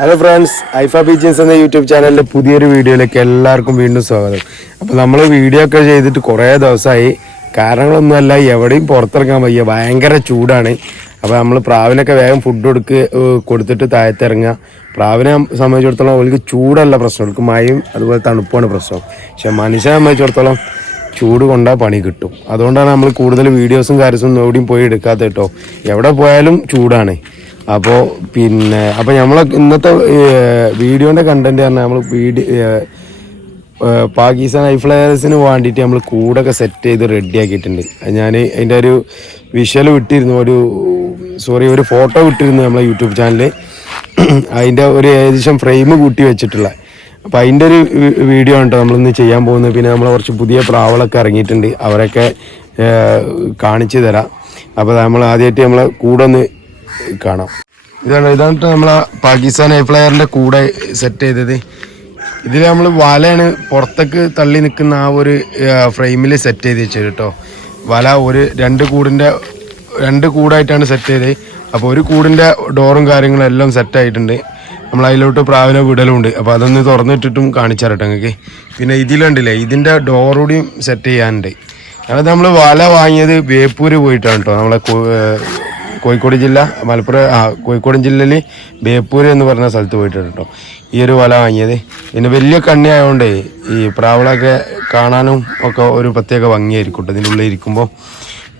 Hello friends ഐഫ ബീച്ചേഴ്സ് എന്ന YouTube ചാനലിലെ പുതിയൊരു വീഡിയോയിലേക്ക് എല്ലാവർക്കും വീണ്ടും സ്വാഗതം. അപ്പോൾ നമ്മൾ വീഡിയോ ഒക്കെ ചെയ്തിട്ട് കുറേ ദിവസമായി കാരണങ്ങളൊന്നുമല്ല എവിടെയും പുറത്തിറങ്ങാൻ വയ്യ. ഭയങ്കര ചൂടാണ്. അപ്പോൾ നമ്മൾ പ്രാവിനൊക്കെ വേഗം ഫുഡ് കൊടുക്ക് കൊടുത്തിട്ട് താഴത്തിറങ്ങുക പ്രാവിനെ സംബന്ധിച്ചിടത്തോളം അവർക്ക് ചൂടല്ല പ്രശ്നം. അവർക്ക് മഴയും അതുപോലെ തണുപ്പാണ് പ്രശ്നം. പക്ഷെ മനുഷ്യനെ സംബന്ധിച്ചിടത്തോളം ചൂട് കൊണ്ടാൽ പണി കിട്ടും. അതുകൊണ്ടാണ് നമ്മൾ കൂടുതൽ വീഡിയോസും കാര്യസും എവിടെയും പോയി എടുക്കാത്ത കേട്ടോ. എവിടെ പോയാലും ചൂടാണ്. അപ്പോൾ പിന്നെ അപ്പോൾ നമ്മൾ ഇന്നത്തെ വീഡിയോന്റെ കണ്ടന്റ് പറഞ്ഞാൽ നമ്മൾ വീഡിയോ പാകിസ്ഥാൻ ഐഫ്ലയേഴ്സിന് വേണ്ടിയിട്ട് നമ്മൾ കൂടൊക്കെ സെറ്റ് ചെയ്ത് റെഡിയാക്കിയിട്ടുണ്ട് ഞാൻ അതിന്റെ ഒരു വിഷ്വൽ വിട്ടിരുന്നു ഒരു സോറി ഒരു ഫോട്ടോ വിട്ടിരുന്നു നമ്മളെ യൂട്യൂബ് ചാനലിൽ അതിന്റെ ഒരു ഏകദേശം ഫ്രെയിം കൂട്ടി വെച്ചിട്ടുള്ള. അപ്പോൾ അതിന്റെ ഒരു വീഡിയോ ആണ് കേട്ടോ നമ്മളിന്ന് ചെയ്യാൻ പോകുന്നത്. പിന്നെ നമ്മൾ കുറച്ച് പുതിയ പ്രാവളൊക്കെ ഇറങ്ങിയിട്ടുണ്ട്. അവരൊക്കെ കാണിച്ചു തരാം. അപ്പോൾ നമ്മൾ ആദ്യമായിട്ട് നമ്മളെ കൂടെ ഒന്ന് കാണാം. ഇതാണ് ഇതാണ് നമ്മളെ പാകിസ്ഥാൻ എയർഫ്ലയറിന്റെ കൂടെ സെറ്റ് ചെയ്തത്. ഇതിൽ നമ്മൾ വലയാണ് പുറത്തേക്ക് തള്ളി നിൽക്കുന്ന ആ ഒരു ഫ്രെയിമിൽ സെറ്റ് ചെയ്ത് വെച്ചത് കേട്ടോ വല ഒരു രണ്ട് കൂടിന്റെ രണ്ട് കൂടായിട്ടാണ് സെറ്റ് ചെയ്തത്. അപ്പോൾ ഒരു കൂടിന്റെ ഡോറും കാര്യങ്ങളും എല്ലാം സെറ്റ് ആയിട്ടുണ്ട്. നമ്മൾ അതിലോട്ട് പ്രാവിനെ വിടലുണ്ട്. അപ്പോൾ അതൊന്ന് തുറന്നിട്ടിട്ടും കാണിച്ചു നിങ്ങൾക്ക് പിന്നെ ഇതിലുണ്ടല്ലേ ഇതിന്റെ ഡോറുകൂടിയും സെറ്റ് ചെയ്യാനുണ്ട്. അത് നമ്മൾ വല വാങ്ങിയത് ബേപ്പൂര് പോയിട്ടാണ് കേട്ടോ നമ്മളെ കോഴിക്കോട് ജില്ല മലപ്പുറം കോഴിക്കോട് ജില്ലയിൽ ബേപ്പൂര് എന്ന് പറഞ്ഞ സ്ഥലത്ത് പോയിട്ടുണ്ട് കേട്ടോ ഈ ഒരു വല വാങ്ങിയത്. പിന്നെ വലിയ കണ്ണി ആയതുകൊണ്ട് ഈ പ്രാവളൊക്കെ കാണാനും ഒക്കെ ഒരു പ്രത്യേക ഭംഗിയായിരിക്കും കേട്ടോ ഇതിന്റെ ഇരിക്കുമ്പോൾ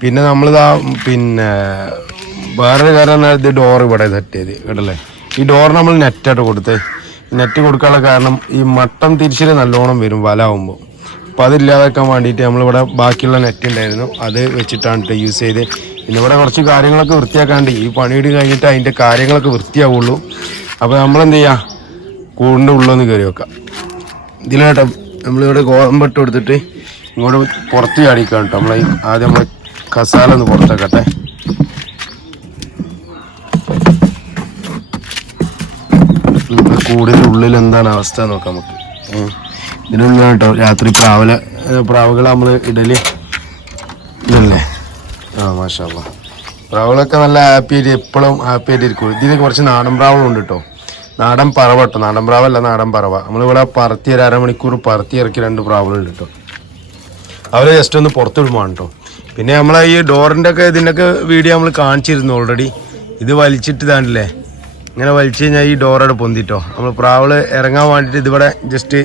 പിന്നെ നമ്മളിതാ പിന്നെ വേറൊരു കാരണം ഇത് ഡോർ ഇവിടെ സെറ്റ് ചെയ്ത് കേട്ടല്ലേ? ഈ ഡോർ നമ്മൾ നെറ്റായിട്ട് കൊടുത്തേ. നെറ്റ് കൊടുക്കാനുള്ള കാരണം ഈ മട്ടം തിരിച്ചിൽ നല്ലോണം വരും വല ആവുമ്പോൾ അപ്പോൾ അതില്ലാതാക്കാൻ വേണ്ടിയിട്ട് നമ്മളിവിടെ ബാക്കിയുള്ള നെറ്റ് ഉണ്ടായിരുന്നു. അത് വെച്ചിട്ടാണ് യൂസ് ചെയ്ത്. പിന്നെ ഇവിടെ കുറച്ച് കാര്യങ്ങളൊക്കെ വൃത്തിയാക്കാണ്ട് ഈ പണിയിട് കഴിഞ്ഞിട്ട് അതിന്റെ കാര്യങ്ങളൊക്കെ വൃത്തിയാവുള്ളൂ. അപ്പോൾ നമ്മളെന്ത് ചെയ്യാം കൂടിന്റെ ഉള്ളൊന്ന് കയറി വെക്കാം. ഇതിലാട്ടെ നമ്മളിവിടെ ഗോതമ്പിട്ട് കൊടുത്തിട്ട് ഇങ്ങോട്ട് പുറത്ത് ചാടിക്കാം കേട്ടോ നമ്മൾ ആദ്യം നമ്മൾ കസാല ഒന്ന് പുറത്തേക്കട്ടെ. കൂടിന്റെ ഉള്ളിൽ എന്താണ് അവസ്ഥ നോക്കാം നമുക്ക്. ഇതിനുള്ള കേട്ടോ രാത്രി പ്രാവല പ്രാവുകൾ നമ്മൾ ഇടൽ. മാഷാ പ്രാവളൊക്കെ നല്ല ഹാപ്പി ആയിട്ട് എപ്പോഴും ഹാപ്പി ആയിട്ട് ഇരിക്കും. ഇതിൽ കുറച്ച് നാടൻ പ്രാവളുണ്ട് കേട്ടോ നാടൻ പറവ കേട്ടോ നാടൻ പ്രാവല്ല നാടൻ പറവ. നമ്മളിവിടെ പറത്തി ഒരു അരമണിക്കൂർ പറത്തി ഇറക്കി രണ്ട് പ്രാവളുണ്ട് കേട്ടോ അവരെ ജസ്റ്റ് ഒന്ന് പുറത്ത് വിടുമാണ് കേട്ടോ പിന്നെ നമ്മളെ ഈ ഡോറിന്റെ ഒക്കെ ഇതിന്റെയൊക്കെ വീഡിയോ നമ്മൾ കാണിച്ചിരുന്നു ഓൾറെഡി ഇത് വലിച്ചിട്ട് ഇതാണ്ടല്ലേ ഇങ്ങനെ വലിച്ചു കഴിഞ്ഞാൽ ഈ ഡോറോട് പൊന്തിട്ടോ നമ്മൾ പ്രാവൾ ഇറങ്ങാൻ വേണ്ടിയിട്ട് ഇതിവിടെ ജസ്റ്റ്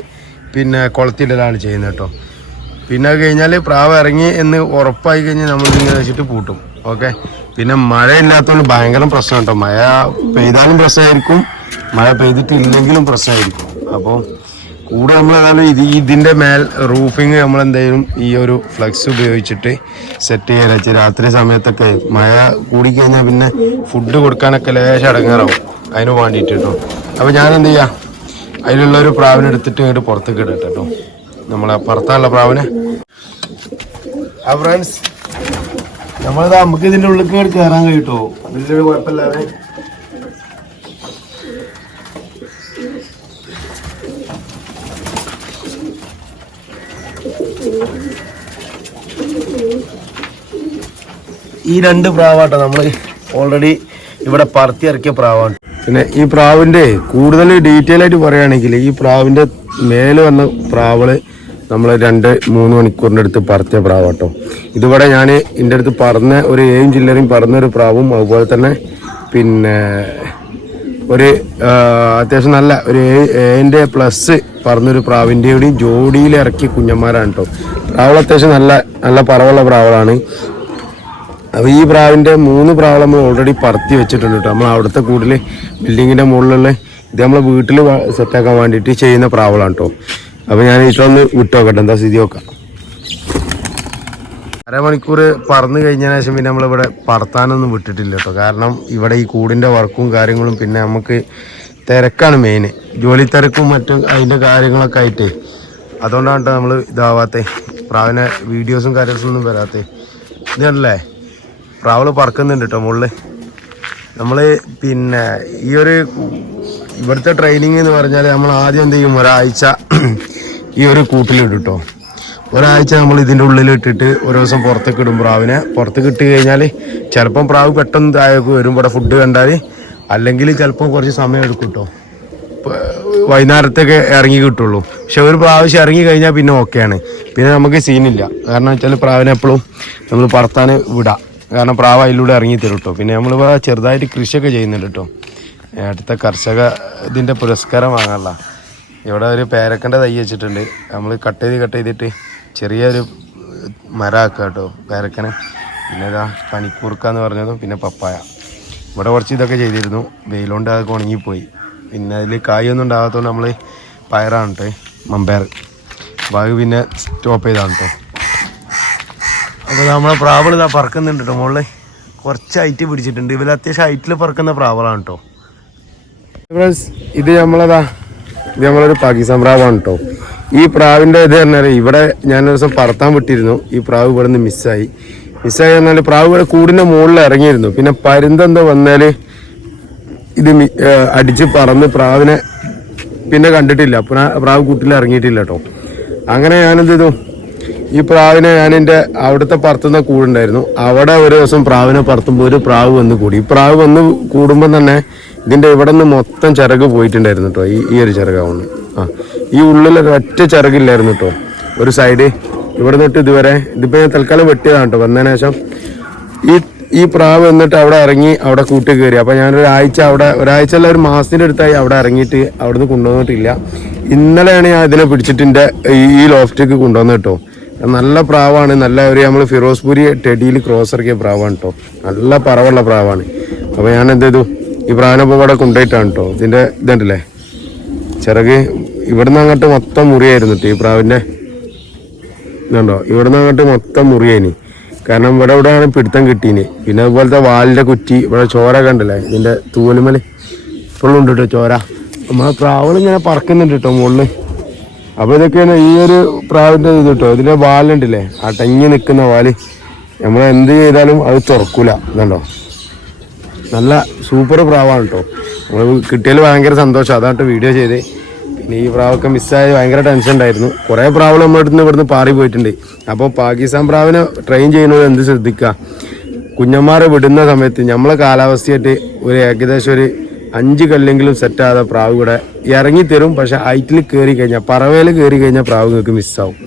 പിന്നെ കുളത്തിടലാണ് ചെയ്യുന്നത് കേട്ടോ പിന്നെ അത് കഴിഞ്ഞാൽ പ്രാവ് ഇറങ്ങി എന്ന് ഉറപ്പായി കഴിഞ്ഞാൽ നമ്മൾ ഇങ്ങനെ വെച്ചിട്ട് പൂട്ടും. ഓക്കെ? പിന്നെ മഴ ഇല്ലാത്തതുകൊണ്ട് ഭയങ്കര പ്രശ്നം കേട്ടോ. മഴ പെയ്താലും പ്രശ്നമായിരിക്കും. മഴ പെയ്തിട്ടില്ലെങ്കിലും പ്രശ്നമായിരിക്കും. അപ്പോൾ കൂടെ നമ്മൾ ഏതായാലും ഇത് ഇതിന്റെ മേൽ റൂഫിങ് നമ്മൾ എന്തായാലും ഈ ഒരു ഫ്ലക്സ് ഉപയോഗിച്ചിട്ട് സെറ്റ് ചെയ്യാൻ വെച്ച് രാത്രി സമയത്തൊക്കെ മഴ കൂടിക്കഴിഞ്ഞാൽ പിന്നെ ഫുഡ് കൊടുക്കാനൊക്കെ ലേശം അടങ്ങാറാവും. അതിന് വേണ്ടിയിട്ട് കേട്ടോ. അപ്പോൾ ഞാൻ എന്ത് അതിലുള്ള ഒരു പ്രാവിനെടുത്തിട്ട് ഇങ്ങോട്ട് പുറത്തേക്ക് ഇടട്ടെ നമ്മളെ പറത്താനുള്ള പ്രാവിനെ. ആ ഫ്രണ്ട്സ് നമ്മളിത് നമുക്ക് ഇതിന്റെ ഉള്ളിൽ കയറി കയറാൻ കഴിട്ടോ വലിയൊരു കുഴപ്പമില്ലാതെ. ഈ രണ്ട് പ്രാവാട്ടോ നമ്മൾ ഓൾറെഡി ഇവിടെ പറത്തി ഇറക്കിയ പ്രാവാണ്. പിന്നെ ഈ പ്രാവിന്റെ കൂടുതൽ ഡീറ്റെയിൽ ആയിട്ട് പറയുകയാണെങ്കിൽ ഈ പ്രാവിന്റെ മേലെ വന്ന പ്രാവൾ നമ്മൾ രണ്ട് മൂന്ന് മണിക്കൂറിന്റെ അടുത്ത് പറത്തിയ പ്രാവാട്ടോ. ഇതിവിടെ ഞാൻ എന്റെ അടുത്ത് പറന്ന ഒരു ഏഴും ചില്ലറയും പറന്ന ഒരു പ്രാവും അതുപോലെ തന്നെ പിന്നെ ഒരു അത്യാവശ്യം നല്ല ഒരു ഏഴിന്റെ പ്ലസ് പറഞ്ഞൊരു പ്രാവിന്റെയും ജോഡിയിൽ ഇറക്കിയ കുഞ്ഞന്മാരാണ് കേട്ടോ പ്രാവൾ അത്യാവശ്യം നല്ല നല്ല പറവുള്ള പ്രാവളാണ് അപ്പോൾ ഈ പ്രാവിന്റെ മൂന്ന് പ്രാവൾ നമ്മൾ ഓൾറെഡി പറത്തി വെച്ചിട്ടുണ്ട് കേട്ടോ നമ്മൾ അവിടുത്തെ കൂടുതൽ ബിൽഡിങ്ങിന്റെ മുകളിലുള്ള ഇത് നമ്മൾ വീട്ടിൽ സെറ്റാക്കാൻ വേണ്ടിയിട്ട് ചെയ്യുന്ന പ്രാവളാണ് കേട്ടോ അപ്പോൾ ഞാൻ ഇഷ്ടമൊന്ന് വിട്ടു നോക്കട്ടെ എന്താ സ്ഥിതി നോക്കാം അരമണിക്കൂർ പറന്ന് കഴിഞ്ഞതിന് ശേഷം പിന്നെ നമ്മളിവിടെ പറത്താനൊന്നും വിട്ടിട്ടില്ല കേട്ടോ. കാരണം ഇവിടെ ഈ കൂടിന്റെ വർക്കും കാര്യങ്ങളും പിന്നെ നമുക്ക് തിരക്കാണ് മെയിൻ ജോലി തിരക്കും മറ്റും അതിന്റെ കാര്യങ്ങളൊക്കെ ആയിട്ട്. അതുകൊണ്ടാണ് കേട്ടോ നമ്മൾ ഇതാവാത്തേ. പ്രാവിനെ വീഡിയോസും കാര്യങ്ങളും ഒന്നും വരാത്തേ. ഇതല്ലേ പ്രാവൾ പറക്കുന്നുണ്ട് കേട്ടോ മുകളിൽ നമ്മൾ പിന്നെ ഈ ഒരു ഇവിടുത്തെ ട്രെയിനിങ് എന്ന് പറഞ്ഞാൽ നമ്മൾ ആദ്യം എന്ത് ചെയ്യും? ഒരാഴ്ച ഈ ഒരു കൂട്ടിലിടും കേട്ടോ ഒരാഴ്ച നമ്മൾ ഇതിന്റെ ഉള്ളിൽ ഇട്ടിട്ട് ഒരു ദിവസം പുറത്തേക്ക് ഇടും പ്രാവിനെ. പുറത്തേക്ക് കിട്ടി കഴിഞ്ഞാൽ ചിലപ്പം പ്രാവ് പെട്ടെന്ന് താഴേക്ക് വരും. ഇവിടെ ഫുഡ് കണ്ടാൽ അല്ലെങ്കിൽ ചിലപ്പം കുറച്ച് സമയം എടുക്കും കേട്ടോ വൈകുന്നേരത്തൊക്കെ ഇറങ്ങി കിട്ടുള്ളൂ. പക്ഷെ ഒരു പ്രാവശ്യം ഇറങ്ങി കഴിഞ്ഞാൽ പിന്നെ ഓക്കെയാണ് പിന്നെ നമുക്ക് സീനില്ല കാരണം വെച്ചാൽ പ്രാവിനെ എപ്പോഴും നമ്മൾ പറത്താൻ വിടാം. കാരണം പ്രാവ് അതിലൂടെ ഇറങ്ങി തരും കേട്ടോ പിന്നെ നമ്മൾ ചെറുതായിട്ട് കൃഷിയൊക്കെ ചെയ്യുന്നുണ്ട് കേട്ടോ അടുത്ത കർഷക ഇതിന്റെ പുരസ്കാരം വാങ്ങാനുള്ള ഇവിടെ ഒരു പേരക്കന്റെ തൈ വെച്ചിട്ടുണ്ട്. നമ്മൾ കട്ട് ചെയ്ത് കട്ട് ചെയ്തിട്ട് ചെറിയൊരു മരമാക്കുക കേട്ടോ പേരക്കന്. പിന്നെ ഇതാ പനിക്കൂർക്ക എന്ന് പറഞ്ഞതും പിന്നെ പപ്പായ. ഇവിടെ കുറച്ച് ഇതൊക്കെ ചെയ്തിരുന്നു. വെയിലുകൊണ്ട് അതൊക്കെ ഉണങ്ങിപ്പോയി. പിന്നെ അതിൽ കായൊന്നും ഉണ്ടാകാത്തതുകൊണ്ട് നമ്മൾ പയറാണ് കേട്ടോ മമ്പയർ. അത് പിന്നെ സ്റ്റോപ്പ് ചെയ്താണ് കേട്ടോ. അപ്പോൾ നമ്മളെ പ്രാവൾ ഇതാ പറക്കുന്നുണ്ട് കേട്ടോ മുകളിൽ കുറച്ച് ഹൈറ്റ് പിടിച്ചിട്ടുണ്ട്. ഇവർ അത്യാവശ്യം ഹൈറ്റിൽ പറക്കുന്ന പ്രാവളാണ് കേട്ടോ. ഇത് നമ്മളതാ ഇത് നമ്മളൊരു പാകിസ്ഥാൻ പ്രാവാണ് കേട്ടോ ഈ പ്രാവിന്റെ ഇത് പറഞ്ഞാൽ ഇവിടെ ഞാനൊരു ദിവസം പറത്താൻ വിട്ടിരുന്നു. ഈ പ്രാവ് ഇവിടെ നിന്ന് മിസ്സായി മിസ്സായി പറഞ്ഞാൽ പ്രാവ് ഇവിടെ കൂടിന്റെ മുകളിൽ ഇറങ്ങിയിരുന്നു. പിന്നെ പരുന്തെന്തോ വന്നാൽ ഇത് അടിച്ച് പറന്ന് പ്രാവിനെ പിന്നെ കണ്ടിട്ടില്ല. പ്രാവ് കൂട്ടിൽ ഇറങ്ങിയിട്ടില്ല കേട്ടോ അങ്ങനെ ഞാനെന്ത് ചെയ്തു? ഈ പ്രാവിനെ ഞാൻ എന്റെ അവിടുത്തെ പറത്തുന്ന കൂടുണ്ടായിരുന്നു. അവിടെ ഒരു ദിവസം പ്രാവിനെ പറത്തുമ്പോൾ ഒരു പ്രാവ് വന്ന് കൂടി. ഈ പ്രാവ് വന്ന് കൂടുമ്പോൾ തന്നെ ഇതിന്റെ ഇവിടെ നിന്ന് മൊത്തം ചിറക് പോയിട്ടുണ്ടായിരുന്നു കേട്ടോ ഈ ഈ ഒരു ചിറകാവുന്നു ആ ഈ ഉള്ളിലൊരു ഒറ്റ ചിറകില്ലായിരുന്നു കേട്ടോ ഒരു സൈഡ് ഇവിടെ തൊട്ട് ഇതുവരെ ഇതിപ്പോൾ ഞാൻ തൽക്കാലം വെട്ടിയതാണ് കേട്ടോ വന്നതിന് ശേഷം ഈ ഈ പ്രാവ് എന്നിട്ട് അവിടെ ഇറങ്ങി അവിടെ കൂട്ടി കയറി. അപ്പോൾ ഞാനൊരാഴ്ച അവിടെ ഒരാഴ്ച അല്ല ഒരു മാസത്തിന്റെ അടുത്തായി അവിടെ ഇറങ്ങിയിട്ട് അവിടെ നിന്ന് കൊണ്ടുവന്നിട്ടില്ല. ഇന്നലെയാണ് ഞാൻ ഇതിനെ പിടിച്ചിട്ടിന്റെ ഈ- ലോഫ്റ്റിക്ക് കൊണ്ടുവന്നത് കേട്ടോ നല്ല പ്രാവാണ്. നല്ല ഒരു നമ്മൾ ഫിറോസ്പൂരി ടെഡിയിൽ ക്രോസ് ഇറക്കിയ പ്രാവാണ് കേട്ടോ നല്ല പറവുള്ള പ്രാവാണ്. അപ്പോൾ ഞാൻ എന്ത് ചെയ്തു? ഇപ്പോൾ ഇവിടെ കൊണ്ടുപോയിട്ടാണ് കേട്ടോ ഇതിന്റെ ഇതുണ്ടല്ലേ? ചിറക് ഇവിടുന്ന് അങ്ങോട്ട് മൊത്തം മുറിയായിരുന്നു ഈ പ്രാവിന്റെ. ഇതുണ്ടോ? ഇവിടുന്ന് അങ്ങോട്ട് മൊത്തം മുറിയേനി കാരണം ഇവിടെ ഇവിടെയാണ് പിടുത്തം കിട്ടീന്. പിന്നെ അതുപോലത്തെ വാലിന്റെ കുറ്റി ഇവിടെ ചോര കണ്ടല്ലേ? ഇതിന്റെ തൂവലുമൽ. ഇപ്പോഴും ഉണ്ട് കേട്ടോ ചോര. നമ്മളെ ഇങ്ങനെ പറക്കുന്നുണ്ട് കേട്ടോ മുകളിൽ അപ്പൊ ഇതൊക്കെയാണ് ഈ ഒരു പ്രാവിന്റെ ഇത് കേട്ടോ ഇതിന്റെ വാലുണ്ടല്ലേ? ആ ടങ്ങി നിൽക്കുന്ന വാൽ. നമ്മൾ എന്ത് ചെയ്താലും അത് തുറക്കൂല. ഇതുണ്ടോ? നല്ല സൂപ്പർ പ്രാവാണ് കേട്ടോ നമ്മൾ കിട്ടിയാൽ ഭയങ്കര സന്തോഷം. അതാണ് വീഡിയോ ചെയ്ത്. പിന്നെ ഈ പ്രാവൊക്കെ മിസ്സായത് ഭയങ്കര ടെൻഷൻ ഉണ്ടായിരുന്നു. കുറേ പ്രാവുകൾ നമ്മുടെ അടുത്ത് ഇവിടുന്ന് പാറി പോയിട്ടുണ്ട്. അപ്പോൾ പാകിസ്ഥാൻ പ്രാവിനെ ട്രെയിൻ ചെയ്യുന്നത് എന്ത് ശ്രദ്ധിക്കുക കുഞ്ഞന്മാരെ വിടുന്ന സമയത്ത് നമ്മളെ കാലാവസ്ഥയായിട്ട് ഒരു ഏകദേശം ഒരു അഞ്ച് കല്ലെങ്കിലും സെറ്റാകാതെ പ്രാവ് കൂടെ ഇറങ്ങി തരും പക്ഷെ ഹൈറ്റിൽ കയറി കഴിഞ്ഞാൽ പറവയിൽ കയറി കഴിഞ്ഞാൽ പ്രാവ് നിങ്ങൾക്ക് മിസ്സാവും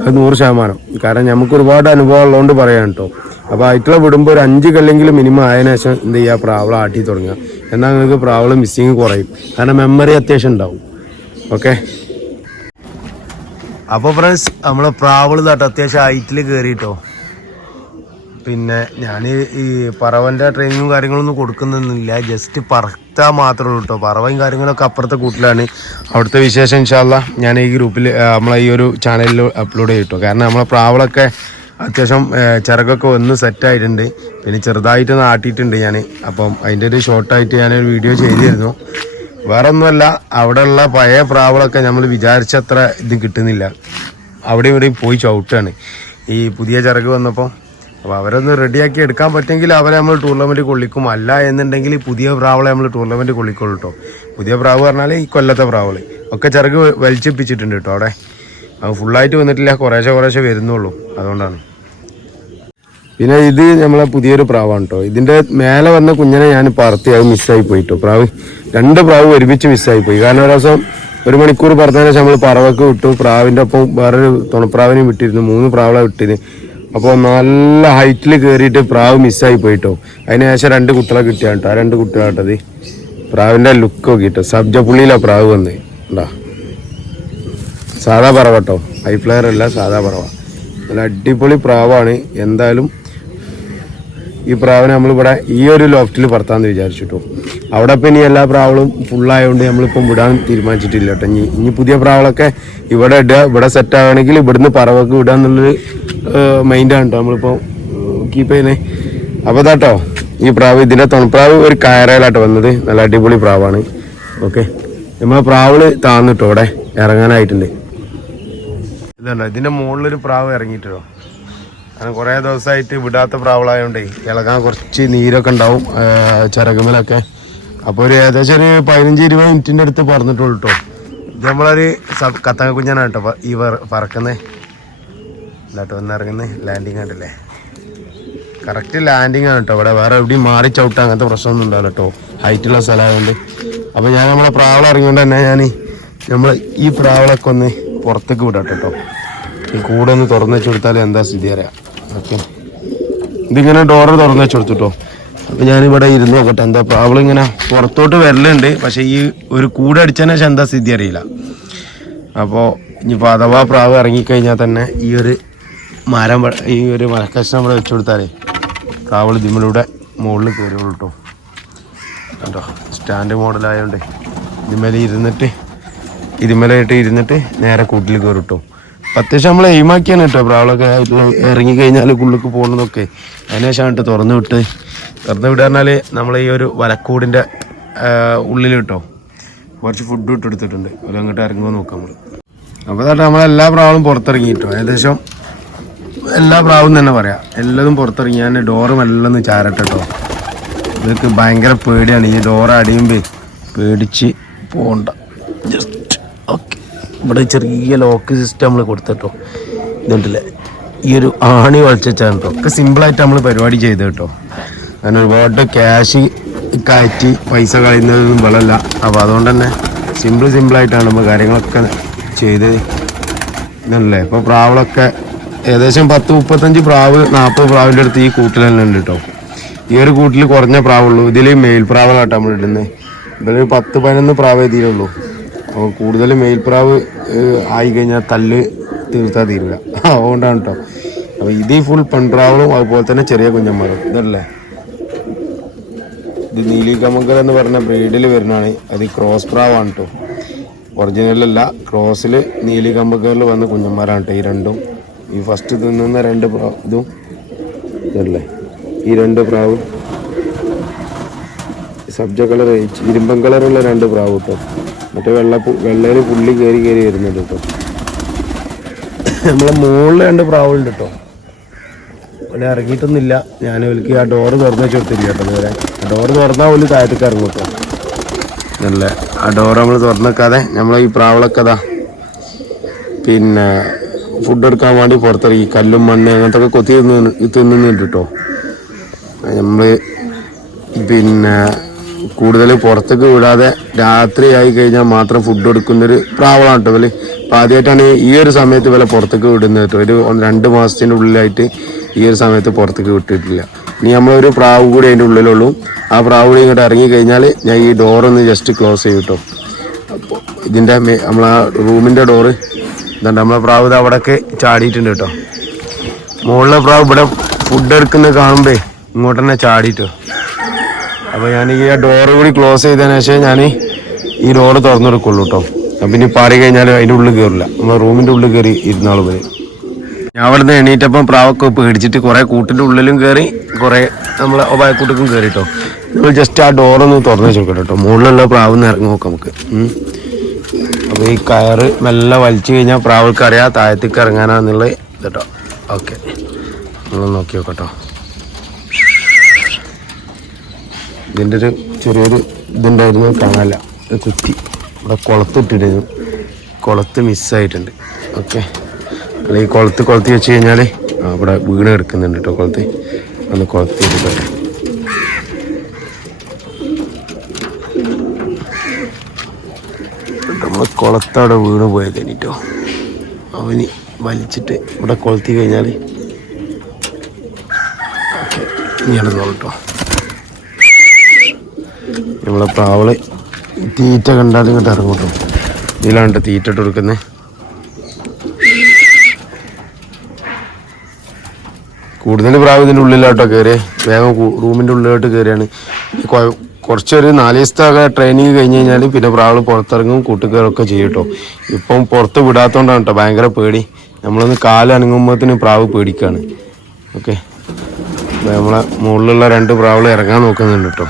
അത് നൂറ് ശതമാനം. കാരണം നമുക്ക് ഒരുപാട് അനുഭവം ഉള്ളതുകൊണ്ട് പറയാം കേട്ടോ അപ്പോൾ ഹൈറ്റിലെ വിടുമ്പോൾ ഒരു അഞ്ച് കല്ലെങ്കിലും മിനിമം ആയതിനു ശേഷം എന്ത് ചെയ്യുക പ്രാവള ആട്ടി തുടങ്ങുക. എന്നാൽ നിങ്ങൾക്ക് പ്രാവള മിസ്സിങ് കുറയും. കാരണം മെമ്മറി അത്യാവശ്യം ഉണ്ടാവും. ഓക്കെ അപ്പോൾ ഫ്രണ്ട്സ് നമ്മളെ പ്രാവൾ തട്ട് അത്യാവശ്യം ഹൈറ്റിൽ കയറിയിട്ടോ പിന്നെ ഞാൻ ഈ പറവന്റെ ട്രെയിനിങ്ങും കാര്യങ്ങളൊന്നും കൊടുക്കുന്നൊന്നുമില്ല ജസ്റ്റ് പറക്കാൻ മാത്രമേ ഉള്ളൂ കേട്ടോ പറവയും കാര്യങ്ങളൊക്കെ അപ്പുറത്തെ കൂട്ടിലാണ്. അവിടുത്തെ വിശേഷം ഇൻഷാല്ല ഞാൻ ഈ ഗ്രൂപ്പിൽ നമ്മളെ ഈ ഒരു ചാനലിൽ അപ്ലോഡ് ചെയ്തിട്ടോ. കാരണം നമ്മളെ പ്രാവളൊക്കെ അത്യാവശ്യം ചിറകൊക്കെ ഒന്ന് സെറ്റായിട്ടുണ്ട് പിന്നെ ചെറുതായിട്ട് നാട്ടിയിട്ടുണ്ട് ഞാൻ അപ്പം അതിന്റെ ഒരു ഷോർട്ടായിട്ട് ഞാനൊരു വീഡിയോ ചെയ്തിരുന്നു. വേറെ ഒന്നുമല്ല അവിടെയുള്ള പഴയ പ്രാവളൊക്കെ നമ്മൾ വിചാരിച്ചത്ര ഇത് കിട്ടുന്നില്ല. അവിടെ ഇവിടെയും പോയി ചവിട്ടാണ്. ഈ പുതിയ ചിറക് വന്നപ്പോൾ അപ്പോൾ അവരൊന്ന് റെഡിയാക്കി എടുക്കാൻ പറ്റുമെങ്കിൽ അവരെ നമ്മൾ ടൂർണമെന്റ് കൊള്ളിക്കും. അല്ല എന്നുണ്ടെങ്കിൽ പുതിയ പ്രാവളെ നമ്മൾ ടൂർണമെന്റ് കൊള്ളിക്കുള്ളൂ കേട്ടോ പുതിയ പ്രാവ് പറഞ്ഞാൽ ഈ കൊല്ലത്തെ പ്രാവൾ. ഒക്കെ ചിറക് വലിച്ചിപ്പിച്ചിട്ടുണ്ട് കേട്ടോ അവിടെ. അത് ഫുള്ളായിട്ട് വന്നിട്ടില്ല. കുറേശ്ശെ കുറേശ്ശെ വരുന്നുള്ളൂ. അതുകൊണ്ടാണ്. പിന്നെ ഇത് നമ്മളെ പുതിയൊരു പ്രാവാണ് കേട്ടോ ഇതിന്റെ മേലെ വന്ന കുഞ്ഞിനെ ഞാൻ പറത്തി. അത് മിസ്സായി പോയിട്ടോ പ്രാവ് രണ്ട് പ്രാവ് ഒരുമിച്ച് മിസ്സായി പോയി. കാരണം ഒരു ദിവസം ഒരു മണിക്കൂർ പറഞ്ഞതിനു ശേഷം നമ്മൾ പറവൊക്കെ വിട്ടു. പ്രാവിന്റെ ഒപ്പം വേറൊരു തുണപ്രാവിനെയും വിട്ടിരുന്നു. മൂന്ന് പ്രാവളെ വിട്ടിന് അപ്പോൾ നല്ല ഹൈറ്റിൽ കയറിയിട്ട് പ്രാവ് മിസ്സായി പോയിട്ടോ. അതിന് ശേഷം രണ്ട് കുട്ടികളെ കിട്ടിയാണ് കേട്ടോ ആ രണ്ട് കുട്ടികളാട്ടത് പ്രാവിന്റെ ലുക്ക് നോക്കിട്ടോ. സബ്ജ പുള്ളിയിലാണ് പ്രാവ് വന്നത് ഉണ്ടാ സാധാ പറവട്ടോ ഹൈ ഫ്ലയർ അല്ല സാധാ പറവ. നല്ല അടിപൊളി പ്രാവാണ്. എന്തായാലും ഈ പ്രാവിനെ നമ്മളിവിടെ ഈ ഒരു ലോഫ്റ്റിൽ പറത്താന്ന് വിചാരിച്ചിട്ടു. അവിടെ ഇപ്പം ഇനി എല്ലാ പ്രാവളും ഫുള്ളായതുകൊണ്ട് നമ്മളിപ്പം വിടാൻ തീരുമാനിച്ചിട്ടില്ല കേട്ടോ. ഇനി ഇനി പുതിയ പ്രാവളൊക്കെ ഇവിടെ ഇടുക ഇവിടെ സെറ്റ് ആവുകയാണെങ്കിൽ ഇവിടുന്ന് പറവൊക്കെ വിടുക എന്നുള്ളൊരു മൈൻഡാണ് കേട്ടോ നമ്മളിപ്പോൾ കീപ്പ് ചെയ്യുന്നത് അപ്പോൾ ഇതാട്ടോ ഈ പ്രാവ് ഇതിന്റെ തണുപ്രാവ് ഒരു കയറയിലാട്ടോ വന്നത്. നല്ല അടിപൊളി പ്രാവാണ്. ഓക്കെ. നമ്മളെ പ്രാവൾ താന്നിട്ടോ അവിടെ ഇറങ്ങാനായിട്ടുണ്ട്. ഇതല്ല ഇതിന്റെ മുകളിലൊരു പ്രാവ് ഇറങ്ങിയിട്ടോ. കാരണം കുറേ ദിവസമായിട്ട് വിടാത്ത പ്രാവളായോണ്ടേ ഇളകാൻ കുറച്ച് നീരൊക്കെ ഉണ്ടാവും ചരകുമലൊക്കെ. അപ്പോൾ ഒരു ഏകദേശം ഒരു പതിനഞ്ച് ഇരുപത് മിനിറ്റിന്റെ അടുത്ത് പറന്നിട്ടുള്ളൂ കേട്ടോ ഇത് നമ്മളൊരു കത്തങ്ങ കുഞ്ഞാണ് കേട്ടോ ഈ പറക്കുന്നേ. എന്നിട്ട് ഒന്നിറങ്ങുന്നേ ലാൻഡിങ് ആണ്ടല്ലേ കറക്റ്റ് ലാൻഡിങ് ആണ് കേട്ടോ ഇവിടെ. വേറെ എവിടെയും മാറി ചവിട്ട അങ്ങനത്തെ പ്രശ്നമൊന്നും ഉണ്ടാവില്ല കേട്ടോ ഹൈറ്റുള്ള സ്ഥലമായതുകൊണ്ട് അപ്പോൾ ഞാൻ നമ്മളെ പ്രാവളം ഇറങ്ങിയോണ്ട് തന്നെ ഞാൻ നമ്മൾ ഈ പ്രാവളൊക്കെ ഒന്ന് പുറത്തേക്ക് വിടാം കേട്ടോ ഈ കൂടെ ഒന്ന് തുറന്നു വെച്ച് കൊടുത്താൽ എന്താ സ്ഥിതി അറിയാം. ഓക്കെ. ഇതിങ്ങനെ ഡോറ് തുറന്നു വെച്ച് കൊടുത്തിട്ടോ അപ്പോൾ ഞാനിവിടെ ഇരുന്ന് നോക്കട്ടെ എന്താ പ്രാവളം ഇങ്ങനെ പുറത്തോട്ട് വരലുണ്ട് പക്ഷേ ഈ ഒരു കൂടെ അടിച്ചതിന് ശേഷം എന്താ സ്ഥിതി അറിയില്ല. അപ്പോൾ ഇനിയിപ്പോൾ അഥവാ പ്രാവ് ഇറങ്ങിക്കഴിഞ്ഞാൽ തന്നെ ഈ ഒരു മരം ഈ ഒരു മരക്കഷ്ണം ഇവിടെ വെച്ച് കൊടുത്താലേ പ്രാവൾ ഇതിമ്മലൂടെ മുകളിൽ കയറുള്ളൂ കേട്ടോ കണ്ടോ സ്റ്റാൻഡ് മോഡലായതുകൊണ്ട് ഇതിമേലെ ഇരുന്നിട്ട് ഇതിമേലായിട്ട് ഇരുന്നിട്ട് നേരെ കൂട്ടിൽ കയറും കേട്ടോ അത്യാവശ്യം നമ്മൾ എയിമാക്കിയാണ് കേട്ടോ. പ്രാവളൊക്കെ ഇറങ്ങി കഴിഞ്ഞാൽ ഉള്ളിലേക്ക് പോകുന്നതൊക്കെ. അതിനുശേഷം കേട്ടോ തുറന്നു വിട്ട് തുറന്നു വിടുക പറഞ്ഞാൽ നമ്മൾ ഈ ഒരു വലക്കൂടിന്റെ ഉള്ളിൽ കേട്ടോ. കുറച്ച് ഫുഡ് ഇട്ട് എടുത്തിട്ടുണ്ട് ഒരു അങ്ങോട്ട് ഇറങ്ങുമോ നോക്കാം നമ്മൾ അപ്പോൾ തട്ട് നമ്മളെല്ലാ പ്രാവളും പുറത്തിറങ്ങി കേട്ടോ. ഏകദേശം എല്ലാ പ്രാവും തന്നെ പറയാം. എല്ലാതും പുറത്തിറങ്ങി. ഞാൻ ഡോറ് മെല്ലെ ഒന്ന് ചാരട്ടെ കേട്ടോ. ഇതൊക്കെ ഭയങ്കര പേടിയാണ്. ഈ ഡോറ് അടിയുമ്പോൾ പേടിച്ച് പോകണ്ട ഇവിടെ ചെറിയ ലോക്ക് സിസ്റ്റം നമ്മൾ കൊടുത്തിട്ടോ. ഇതുണ്ടല്ലേ? ഈ ഒരു ആണി വളച്ചാണ് കേട്ടോ ഒക്കെ സിമ്പിളായിട്ട് നമ്മൾ പരിപാടി ചെയ്ത് കേട്ടോ. അങ്ങനെ ഒരുപാട് ക്യാഷ് കയറ്റി പൈസ കളയുന്നതൊന്നും വെള്ളമല്ല അപ്പോൾ അതുകൊണ്ട് തന്നെ സിമ്പിൾ സിമ്പിളായിട്ടാണ് നമ്മൾ കാര്യങ്ങളൊക്കെ ചെയ്ത് ഇതല്ലേ ഇപ്പോൾ പ്രാവളൊക്കെ ഏകദേശം പത്ത് മുപ്പത്തഞ്ച് പ്രാവ് നാൽപ്പത് പ്രാവിന്റെ അടുത്ത് ഈ തന്നെ ഉണ്ട് കേട്ടോ ഈ ഒരു കൂട്ടിൽ കുറഞ്ഞ പ്രാവുള്ളൂ. ഇതിൽ മെയിൽ പ്രാവളാട്ടോ നമ്മൾ ഇടുന്നത് ഇതിൽ പത്ത് പതിനൊന്ന് പ്രാവേ തീരുള്ളൂ അപ്പോൾ കൂടുതൽ മേൽപ്രാവ് പ്രാവ് ആയി കഴിഞ്ഞാൽ തല്ല് തീർത്താൽ തീരില്ല. അതുകൊണ്ടാണ് കേട്ടോ അപ്പോൾ ഇത് ഫുൾ പെൺപ്രാവളും അതുപോലെ തന്നെ ചെറിയ കുഞ്ഞന്മാരും. ഇതല്ലേ? ഇത് നീലികമങ്കൽ എന്ന് പറഞ്ഞ ബ്രീഡിൽ വരുന്നതാണ്. അത് ക്രോസ് പ്രാവാണ് കേട്ടോ ഒറിജിനലല്ല ക്രോസിൽ നീലികമ്പകളിൽ വന്ന കുഞ്ഞന്മാരാണ് കേട്ടോ ഈ രണ്ടും. ഈ ഫസ്റ്റ് തിന്നുന്ന രണ്ട് പ്രാവ് ഇതും ഇതല്ലേ? ഈ രണ്ട് പ്രാവും. സബ്ജ കളർ ഇരുമ്പൻ കളറുള്ള രണ്ട് പ്രാവ് കേട്ടോ മറ്റേ വെള്ള വെള്ളയിൽ പുള്ളി കയറി കയറി വരുന്നുണ്ട് കേട്ടോ നമ്മളെ മുകളിൽ രണ്ട് പ്രാവുണ്ട് കേട്ടോ അവിടെ ഇറങ്ങിയിട്ടൊന്നുമില്ല. ഞാൻ വിളിക്കുക ആ ഡോറ് തുറന്ന് വെച്ച് കൊടുത്തില്ല കേട്ടോ ആ ഡോറ് തുറന്നാൽ പോലും താഴത്തേക്ക് ഇറങ്ങും കേട്ടോ നല്ല ആ ഡോർ നമ്മൾ തുറന്നേക്കാതെ നമ്മളെ ഈ പ്രാവളൊക്കെ അതാ പിന്നെ ഫുഡ് എടുക്കാൻ വേണ്ടി പുറത്തിറങ്ങി. കല്ലും മണ്ണ് അങ്ങനത്തെ ഒക്കെ കൊത്തി തിന്നു തിന്നുന്നുണ്ട് കേട്ടോ നമ്മൾ പിന്നെ കൂടുതൽ പുറത്തേക്ക് വിടാതെ രാത്രി ആയി കഴിഞ്ഞാൽ മാത്രം ഫുഡ് കൊടുക്കുന്നൊരു പ്രാവളാണ് കേട്ടോ ഇവൽ. അപ്പോൾ ആദ്യമായിട്ടാണ് ഈ ഒരു സമയത്ത് ഇവലെ പുറത്തേക്ക് വിടുന്നത് കേട്ടോ. ഒരു രണ്ട് മാസത്തിന്റെ ഉള്ളിലായിട്ട് ഈ ഒരു സമയത്ത് പുറത്തേക്ക് വിട്ടിട്ടില്ല. ഇനി നമ്മളൊരു പ്രാവ് കൂടി അതിന്റെ ഉള്ളിലുള്ളൂ. ആ പ്രാവ് കൂടി ഇങ്ങോട്ട് ഇറങ്ങി കഴിഞ്ഞാൽ ഞാൻ ഈ ഡോറൊന്ന് ജസ്റ്റ് ക്ലോസ് ചെയ്യും കേട്ടോ. അപ്പോൾ ഇതിന്റെ നമ്മളെ റൂമിന്റെ ഡോറ് ഇതുണ്ട്. നമ്മളെ പ്രാവ് ഇത് അവിടെയൊക്കെ ചാടിയിട്ടുണ്ട് കേട്ടോ. മുകളിലെ പ്രാവ് ഇവിടെ ഫുഡ് എടുക്കുന്നത് കാണുമ്പേ ഇങ്ങോട്ട് തന്നെ ചാടിയിട്ടോ. അപ്പോൾ ഞാൻ ഈ ഡോറ് കൂടി ക്ലോസ് ചെയ്തതിന് ശേഷം ഞാൻ ഈ ഡോറ് തുറന്നു കൊടുക്കുള്ളൂ കേട്ടോ അപ്പം ഇനി പാറി കഴിഞ്ഞാൽ അതിന്റെ ഉള്ളിൽ കയറില്ല നമ്മൾ റൂമിന്റെ ഉള്ളിൽ കയറി ഇരുന്നാൾ പോയി ഞാൻ അവിടുന്ന് എണീറ്റപ്പം പ്രാവൊക്കെ പേടിച്ചിട്ട് കുറേ കൂട്ടിന്റെ ഉള്ളിലും കയറി കുറേ നമ്മളെ ഒബായക്കൂട്ടക്കും കയറി കേട്ടോ നമ്മൾ ജസ്റ്റ് ആ ഡോറൊന്ന് തുറന്നു വെച്ചു കേട്ടോ മുകളിലുള്ള പ്രാവ് ഒന്ന് ഇറങ്ങി നോക്കാം നമുക്ക്. അപ്പോൾ ഈ കയറ് മെല്ലെ വലിച്ചു കഴിഞ്ഞാൽ പ്രാവൾക്ക് അറിയാം താഴത്തേക്ക് ഇറങ്ങാനാന്നുള്ളത് കേട്ടോ ഓക്കെ. നമ്മൾ നോക്കി നോക്കട്ടോ ഇതിന്റെ ഒരു ചെറിയൊരു ഇതുണ്ടായിരുന്നു കാണാനില്ല കുറ്റി. ഇവിടെ കുളത്തിട്ടിരുന്നു കുളത്ത് മിസ്സായിട്ടുണ്ട്. ഓക്കെ. ഈ കുളത്ത് കുളത്തി വെച്ച് കഴിഞ്ഞാൽ അവിടെ വീണ് കിടക്കുന്നുണ്ട് കേട്ടോ കുളത്ത്. അന്ന് കുളത്തി എടുക്കട്ടെ നമ്മൾ കുളത്തവിടെ വീണ് പോയത് കേട്ടോ അവന് വലിച്ചിട്ട് ഇവിടെ കൊളുത്തി കഴിഞ്ഞാൽ ഇനി ഇടന്നോളൂ നമ്മളെ പ്രാവൾ തീറ്റ കണ്ടാൽ ഇങ്ങോട്ട് ഇറങ്ങോട്ടും ഇതിലാണ് തീറ്റ ഇട്ട് കൊടുക്കുന്നത് കൂടുതൽ പ്രാവ് ഇതിന്റെ ഉള്ളിലോട്ടോ കയറി വേഗം റൂമിന്റെ ഉള്ളിലോട്ട് കയറിയാണ് കുറച്ചൊരു നാല് ദിവസത്തെ ട്രെയിനിങ് കഴിഞ്ഞ് കഴിഞ്ഞാൽ പിന്നെ പ്രാവൾ പുറത്തിറങ്ങും കൂട്ടുകാരൊക്കെ ചെയ്യും കേട്ടോ ഇപ്പം പുറത്ത് വിടാത്തോണ്ടാണ് കേട്ടോ ഭയങ്കര പേടി. നമ്മളൊന്ന് കാലനങ്ങുമ്പോഴത്തേന് പ്രാവ് പേടിക്കാണ്. ഓക്കെ. നമ്മളെ മുകളിലുള്ള രണ്ട് പ്രാവൾ ഇറങ്ങാൻ നോക്കുന്നുണ്ട് കേട്ടോ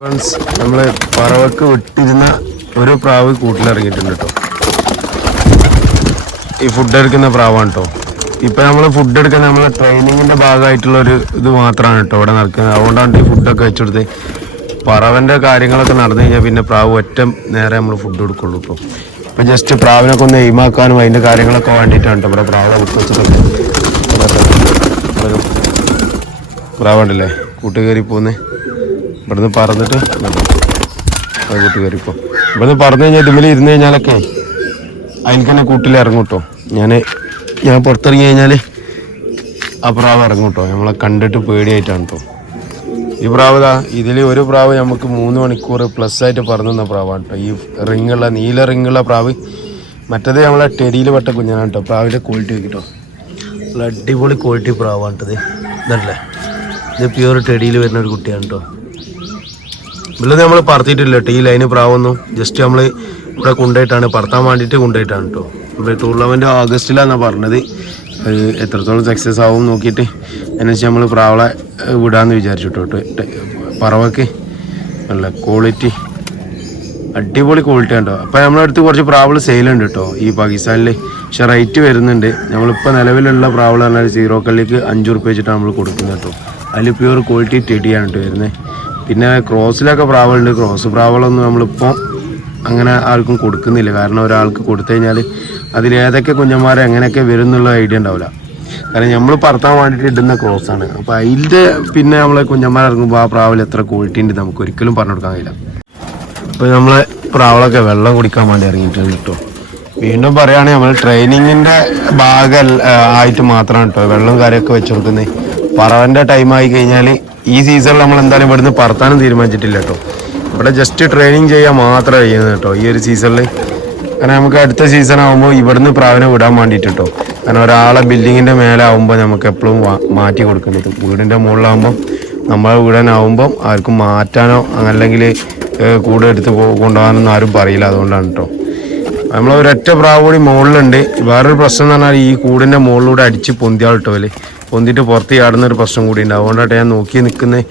നമ്മൾ പറവക്ക് വിട്ടിരുന്ന ഒരു പ്രാവ് കൂട്ടിലിറങ്ങിയിട്ടുണ്ട് കേട്ടോ ഈ ഫുഡ് എടുക്കുന്ന പ്രാവാണ് കേട്ടോ ഇപ്പൊ നമ്മൾ ഫുഡ് എടുക്കുന്ന നമ്മളെ ട്രെയിനിങ്ങിന്റെ ഭാഗമായിട്ടുള്ള ഒരു ഇത് മാത്രമാണ് കേട്ടോ ഇവിടെ നടക്കുന്നത്. അതുകൊണ്ടാണ് ഈ ഫുഡൊക്കെ വെച്ചെടുത്ത് പറവന്റെ കാര്യങ്ങളൊക്കെ നടന്നു കഴിഞ്ഞാൽ പിന്നെ പ്രാവ് ഒറ്റ നേരെ നമ്മൾ ഫുഡ് കൊടുക്കുള്ളൂ കേട്ടോ ഇപ്പൊ ജസ്റ്റ് പ്രാവിനൊക്കെ ഒന്ന് എയിമാക്കാനും അതിന്റെ കാര്യങ്ങളൊക്കെ വേണ്ടിയിട്ടാണ് കേട്ടോ ഇവിടെ പ്രാവ് വിട്ട് വെച്ചിട്ടുണ്ട് പ്രാവുണ്ടല്ലേ കൂട്ടുകയറി പോന്ന്. ഇവിടുന്ന് പറന്നിട്ട് കൂട്ടി കയറിപ്പോ ഇവിടുന്ന് പറഞ്ഞു കഴിഞ്ഞാൽ ഇതുമ്മൽ ഇരുന്ന് കഴിഞ്ഞാലൊക്കെ അതിനൊക്കെ തന്നെ കൂട്ടിൽ ഇറങ്ങും കേട്ടോ. ഞാൻ ഞാൻ പുറത്തിറങ്ങി കഴിഞ്ഞാൽ ആ പ്രാവ് ഇറങ്ങും കേട്ടോ. നമ്മളെ കണ്ടിട്ട് പേടിയായിട്ടാണ് കേട്ടോ. ഈ പ്രാവ് ഇതാ ഇതിൽ ഒരു പ്രാവ് നമുക്ക് മൂന്ന് മണിക്കൂർ പ്ലസ് ആയിട്ട് പറന്നുന്ന പ്രാവാണ് കേട്ടോ. ഈ റിങ്ങുള്ള നീല റിങ്ങുള്ള പ്രാവ് മറ്റേത് നമ്മളെ ടെരിയിൽ പെട്ട കുഞ്ഞാണ് കേട്ടോ. പ്രാവിന്റെ ക്വാളിറ്റി നോക്കിട്ടോ നല്ല അടിപൊളി ക്വാളിറ്റി പ്രാവാണ് കേട്ടത് ഇതല്ലേ? ഇത് പ്യൂർ ടെടിയിൽ വരുന്ന ഒരു കുട്ടിയാണ് കേട്ടോ. ഇവിടെ നമ്മൾ പറത്തിയിട്ടില്ല കേട്ടോ ഈ ലൈന് പ്രാവൊന്നും ജസ്റ്റ് നമ്മൾ ഇവിടെ കൊണ്ടുപോയിട്ടാണ്. പറത്താൻ വേണ്ടിയിട്ട് കൊണ്ടുപോയിട്ടാണ് കേട്ടോ ടൂർണമെന്റ് ഓഗസ്റ്റിലാണ് പറഞ്ഞത്. എത്രത്തോളം സക്സസ് ആവും നോക്കിയിട്ട് എന്നുവെച്ചാൽ നമ്മൾ പ്രാവളെ വിടാമെന്ന് വിചാരിച്ചു കേട്ടോ ടെ- ടെ- പറവയ്ക്ക് നല്ല ക്വാളിറ്റി അടിപൊളി ക്വാളിറ്റി ഉണ്ടോ അപ്പം നമ്മളടുത്ത് കുറച്ച് പ്രാവൾ സെയിലുണ്ട് കേട്ടോ ഈ പാകിസ്ഥാനിൽ പക്ഷെ റേറ്റ് വരുന്നുണ്ട്. നമ്മളിപ്പോൾ നിലവിലുള്ള പ്രാവൾ പറഞ്ഞാൽ സീറോ കള്ളിക്ക് അഞ്ച് റുപ്യ വെച്ചിട്ടാണ് നമ്മൾ കൊടുക്കുന്നത് കേട്ടോ അതിൽ പ്യുവർ ക്വാളിറ്റി ടെടിയാണ് കേട്ടോ വരുന്നത് പിന്നെ ക്രോസിലൊക്കെ പ്രാവളുണ്ട് ക്രോസ് പ്രാവളൊന്നും നമ്മളിപ്പോൾ അങ്ങനെ ആർക്കും കൊടുക്കുന്നില്ല. കാരണം ഒരാൾക്ക് കൊടുത്തു കഴിഞ്ഞാൽ അതിലേതൊക്കെ കുഞ്ഞന്മാരെ എങ്ങനെയൊക്കെ വരും എന്നുള്ള ഐഡിയ ഉണ്ടാവില്ല. കാരണം നമ്മൾ പറത്താൻ വേണ്ടിയിട്ട് ഇടുന്ന ക്രോസാണ് അപ്പോൾ അതിന്റെ പിന്നെ നമ്മളെ കുഞ്ഞന്മാർ ഇറങ്ങുമ്പോൾ ആ പ്രാവൽ എത്ര ക്വാളിറ്റി ഉണ്ട് നമുക്ക് ഒരിക്കലും പറഞ്ഞു കൊടുക്കാൻ കഴിയില്ല. അപ്പോൾ നമ്മളെ പ്രാവളൊക്കെ വെള്ളം കുടിക്കാൻ വേണ്ടി ഇറങ്ങിയിട്ടുണ്ട് കേട്ടോ. വീണ്ടും പറയുകയാണെങ്കിൽ നമ്മൾ ട്രെയിനിങ്ങിന്റെ ഭാഗം ആയിട്ട് മാത്രമാണ് കേട്ടോ വെള്ളം കാര്യമൊക്കെ വെച്ച് കൊടുക്കുന്നത്. പറവന്റെ ടൈം ആയി കഴിഞ്ഞാൽ ഈ സീസണിൽ നമ്മൾ എന്തായാലും ഇവിടുന്ന് പറത്താനും തീരുമാനിച്ചിട്ടില്ല കേട്ടോ ഇവിടെ ജസ്റ്റ് ട്രെയിനിങ് ചെയ്യാൻ മാത്രമേ ചെയ്യുന്നത് കേട്ടോ ഈ ഒരു സീസണിൽ കാരണം നമുക്ക് അടുത്ത സീസൺ ആകുമ്പോൾ ഇവിടുന്ന് പ്രാവിനെ വിടാൻ വേണ്ടിയിട്ട് കേട്ടോ കാരണം ഒരാളെ ബിൽഡിങ്ങിന്റെ മേലെ ആകുമ്പോൾ നമുക്ക് എപ്പോഴും മാറ്റി കൊടുക്കേണ്ടത് വീടിന്റെ മുകളിലാകുമ്പോൾ നമ്മളെ വീടാനാവുമ്പം ആർക്കും മാറ്റാനോ അല്ലെങ്കിൽ കൂടെ എടുത്ത് കൊണ്ടുപോകാനൊന്നും ആരും പറയില്ല അതുകൊണ്ടാണ് കേട്ടോ നമ്മൾ ഒരൊറ്റ പ്രാവ് കൂടി മുകളിലുണ്ട്. വേറൊരു പ്രശ്നം എന്ന് പറഞ്ഞാൽ ഈ കൂടിന്റെ മുകളിലൂടെ അടിച്ച് പൊന്തിയാൾ കിട്ടുമല്ലേ പൊന്തിട്ട് പുറത്ത് ചാടുന്ന ഒരു പ്രശ്നം കൂടി ഉണ്ട്. അതുകൊണ്ടാണ് ഞാൻ നോക്കി നിൽക്കുന്നത്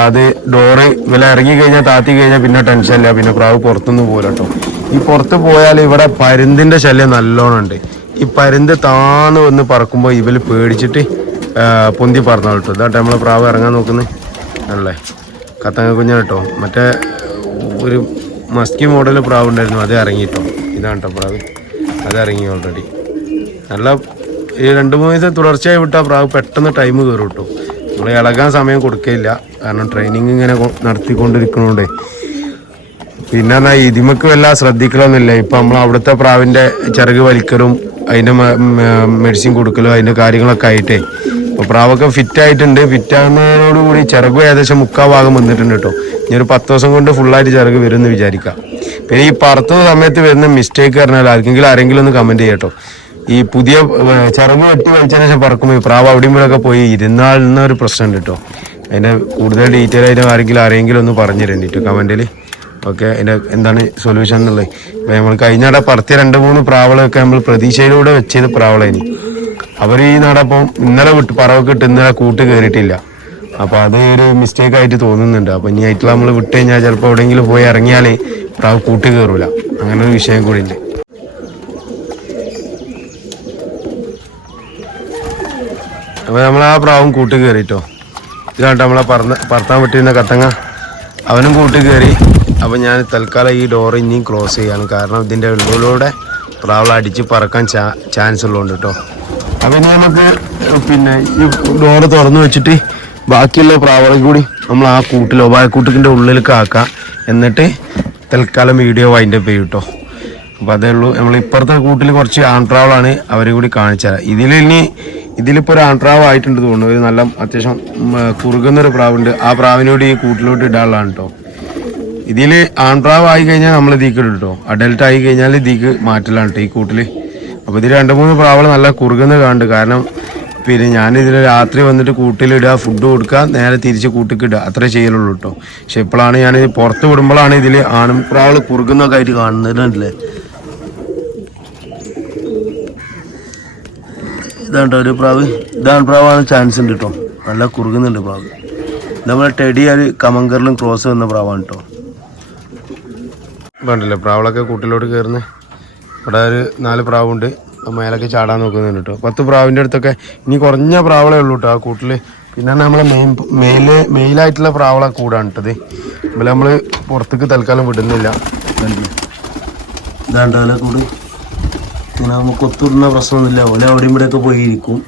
അത് ഡോറ് വില ഇറങ്ങി കഴിഞ്ഞാൽ താത്തി കഴിഞ്ഞാൽ പിന്നെ ടെൻഷൻ ഇല്ല. പിന്നെ പ്രാവ് പുറത്തുനിന്ന് പോരാ കേട്ടോ. ഈ പുറത്ത് പോയാൽ ഇവിടെ പരുന്തിന്റെ ശല്യം നല്ലോണം ഉണ്ട്. ഈ പരുന്ത് താന്ന് വന്ന് പറക്കുമ്പോൾ ഇവൽ പേടിച്ചിട്ട് പൊന്തി പറഞ്ഞു കേട്ടോ. ഇതാട്ടെ നമ്മൾ പ്രാവ് ഇറങ്ങാൻ നോക്കുന്നത് ആണല്ലേ? കത്തങ്ങ കുഞ്ഞ കേട്ടോ. മറ്റേ ഒരു മസ്കി മോഡൽ പ്രാവ് ഉണ്ടായിരുന്നു. അത് ഇറങ്ങി കേട്ടോ. ഇതാണ് കേട്ടോ പ്രാവ്. അത് ഇറങ്ങി ഓൾറെഡി നല്ല ഈ രണ്ട് മൂന്ന് ദിവസം തുടർച്ചയായി വിട്ടാൽ പ്രാവ് പെട്ടെന്ന് ടൈം കയറും കേട്ടോ നമ്മൾ ഇളകാൻ സമയം കൊടുക്കില്ല കാരണം ട്രെയിനിങ് ഇങ്ങനെ നടത്തിക്കൊണ്ടിരിക്കണോണ്ട്. പിന്നെ എന്നാ ഇതിമക്ക് വല്ല ശ്രദ്ധിക്കലൊന്നുമില്ല? ഇപ്പം നമ്മൾ അവിടുത്തെ പ്രാവിന്റെ ചിറക് വലിക്കലും അതിന്റെ മെഡിസിൻ കൊടുക്കലും അതിന്റെ കാര്യങ്ങളൊക്കെ ആയിട്ടേ. അപ്പോൾ പ്രാവൊക്കെ ഫിറ്റ് ആയിട്ടുണ്ട്. ഫിറ്റ് ആകുന്നതോടുകൂടി ചിറകും ഏകദേശം മുക്കാ ഭാഗം വന്നിട്ടുണ്ട് കേട്ടോ ഇനി ഒരു പത്ത് ദിവസം കൊണ്ട് ഫുള്ളായിട്ട് ചിറക് വരും എന്ന് വിചാരിക്കാം. പിന്നെ ഈ പറത്തുന്ന സമയത്ത് വരുന്ന മിസ്റ്റേക്ക് പറഞ്ഞാൽ ആർക്കെങ്കിലും ആരെങ്കിലും ഒന്ന് കമന്റ് ചെയ്യട്ടോ ഈ പുതിയ ചിറക് വെട്ടി വലിച്ചതിന് ശേഷം പറക്കുമ്പോൾ ഈ പ്രാവ് അവിടെയും ഇവിടെ പോയി ഇരുന്നാളുന്ന ഒരു പ്രശ്നമുണ്ട് കേട്ടോ. അതിന്റെ കൂടുതൽ ഡീറ്റെയിൽ ആയിട്ട് ആരെങ്കിലും ആരെങ്കിലും ഒന്ന് പറഞ്ഞു തരണ്ടിട്ടോ കമന്റിൽ ഓക്കെ അതിന്റെ എന്താണ് സൊല്യൂഷൻ എന്നുള്ളത്? ഇപ്പൊ നമ്മൾ കഴിഞ്ഞ നട പറത്തിയ രണ്ട് മൂന്ന് പ്രാവളൊക്കെ നമ്മൾ പ്രതീക്ഷയിലൂടെ വെച്ചത് പ്രാവളേനി അവർ ഈ നടപ്പം ഇന്നലെ വിട്ട് പറവൊക്കെ ഇട്ട് ഇന്നലെ കൂട്ട് കയറിയിട്ടില്ല അപ്പൊ അത് ഒരു മിസ്റ്റേക്ക് ആയിട്ട് തോന്നുന്നുണ്ട്. അപ്പൊ ഇനി ആയിട്ടുള്ള നമ്മൾ വിട്ട് കഴിഞ്ഞാൽ ചിലപ്പോൾ എവിടെയെങ്കിലും പോയി ഇറങ്ങിയാൽ പ്രാവ് കൂട്ട് കയറൂല അങ്ങനെ ഒരു വിഷയം കൂടി ഉണ്ട് അപ്പൊ നമ്മൾ ആ പ്രാവും കൂട്ടി കയറിട്ടോ ഇതാണ്ട് നമ്മളെ പറന്ന് പറത്താൻ പറ്റിയിരുന്ന കത്തങ്ങ? അവനും കൂട്ടി കയറി അപ്പൊ ഞാൻ തൽക്കാലം ഈ ഡോർ ഇനിയും ക്ലോസ് ചെയ്യാണ്. കാരണം ഇതിന്റെ ഉള്ളിലൂടെ പ്രാവള അടിച്ച് പറക്കാൻ ചാൻസ് ഉള്ളതുകൊണ്ട് കേട്ടോ അപ്പൊ ഇനി നമുക്ക് പിന്നെ ഈ ഡോറ് തുറന്നു വെച്ചിട്ട് ബാക്കിയുള്ള പ്രാവളെ കൂടി നമ്മൾ ആ കൂട്ടിലോ വായക്കൂട്ടിന്റെ ഉള്ളിലേക്ക് ആക്കാം. എന്നിട്ട് തൽക്കാലം വീഡിയോ വൈൻഡപ്പ് ചെയ്യും കേട്ടോ അപ്പോൾ അതേ ഉള്ളൂ. നമ്മൾ ഇപ്പുറത്തെ കൂട്ടിൽ കുറച്ച് ആൺട്രാവളാണ് അവരെ കൂടി കാണിച്ചത് ഇതിൽ ഇനി ഇതിലിപ്പോ ഒരു ആൺട്രാവ് ആയിട്ടുണ്ട് തോന്നുന്നു. ഒരു നല്ല അത്യാവശ്യം കുറുകുന്നൊരു പ്രാവുണ്ട്. ആ പ്രാവിനോട് ഈ കൂട്ടിലോട്ട് ഇടാനുള്ളതാണ് കേട്ടോ ഇതിൽ ആൺപ്രാവ് ആയി കഴിഞ്ഞാൽ നമ്മൾ ഇതിക്ക് ഇടും കേട്ടോ അഡൽട്ട് ആയി കഴിഞ്ഞാൽ ഇതിക്ക് മാറ്റലാണ് കേട്ടോ ഈ കൂട്ടിൽ അപ്പോൾ ഇതിൽ രണ്ട് മൂന്ന് പ്രാവുകൾ നല്ല കുറുകുന്ന കാണുന്നുണ്ട്. കാരണം പിന്നെ ഞാൻ ഇതിൽ രാത്രി വന്നിട്ട് കൂട്ടിലിടുക ഫുഡ് കൊടുക്കുക നേരെ തിരിച്ച് കൂട്ടിക്ക് ഇടുക. അത്രേ ചെയ്യലുള്ളൂ കേട്ടോ പക്ഷെ ഇപ്പോഴാണ് ഞാൻ പുറത്ത് വിടുമ്പോഴാണ് ഇതിൽ ആൺപ്രാവൾ കുറുകുന്നൊക്കെ ആയിട്ട് കാണുന്നത് ഇതാണ്ടോ ഒരു പ്രാവ്. ഇതാണ് പ്രാവാണ് ചാൻസ് ഉണ്ട് കേട്ടോ നല്ല കുറുകുന്നുണ്ട് പ്രാവ്. നമ്മളെ ടെടി ഒരു കമങ്കറിലും ക്രോസ് വന്ന പ്രാവാണ് കേട്ടോ വേണ്ടല്ലേ? പ്രാവളൊക്കെ കൂട്ടിലോട്ട് കയറുന്നത് ഇവിടെ ഒരു നാല് പ്രാവുണ്ട്. മേലൊക്കെ ചാടാൻ നോക്കുന്നുണ്ട് കേട്ടോ പത്ത് പ്രാവിന്റെ അടുത്തൊക്കെ ഇനി കുറഞ്ഞ പ്രാവളേ ഉള്ളൂ കേട്ടോ ആ കൂട്ടിൽ പിന്നെ നമ്മളെ മെയിൻ മെയിൽ മെയിലായിട്ടുള്ള പ്രാവള കൂടാണ് കേട്ടത് ഇവിടെ നമ്മൾ പുറത്തേക്ക് തൽക്കാലം വിടുന്നില്ല. ഇതാണ്ടാവില്ല കൂട്. ഇങ്ങനെ നമുക്ക് ഒത്തുവിടുന്ന പ്രശ്നമൊന്നുമില്ല. ഓല അവിടെയും ഇവിടെയൊക്കെ പോയി ഇരിക്കും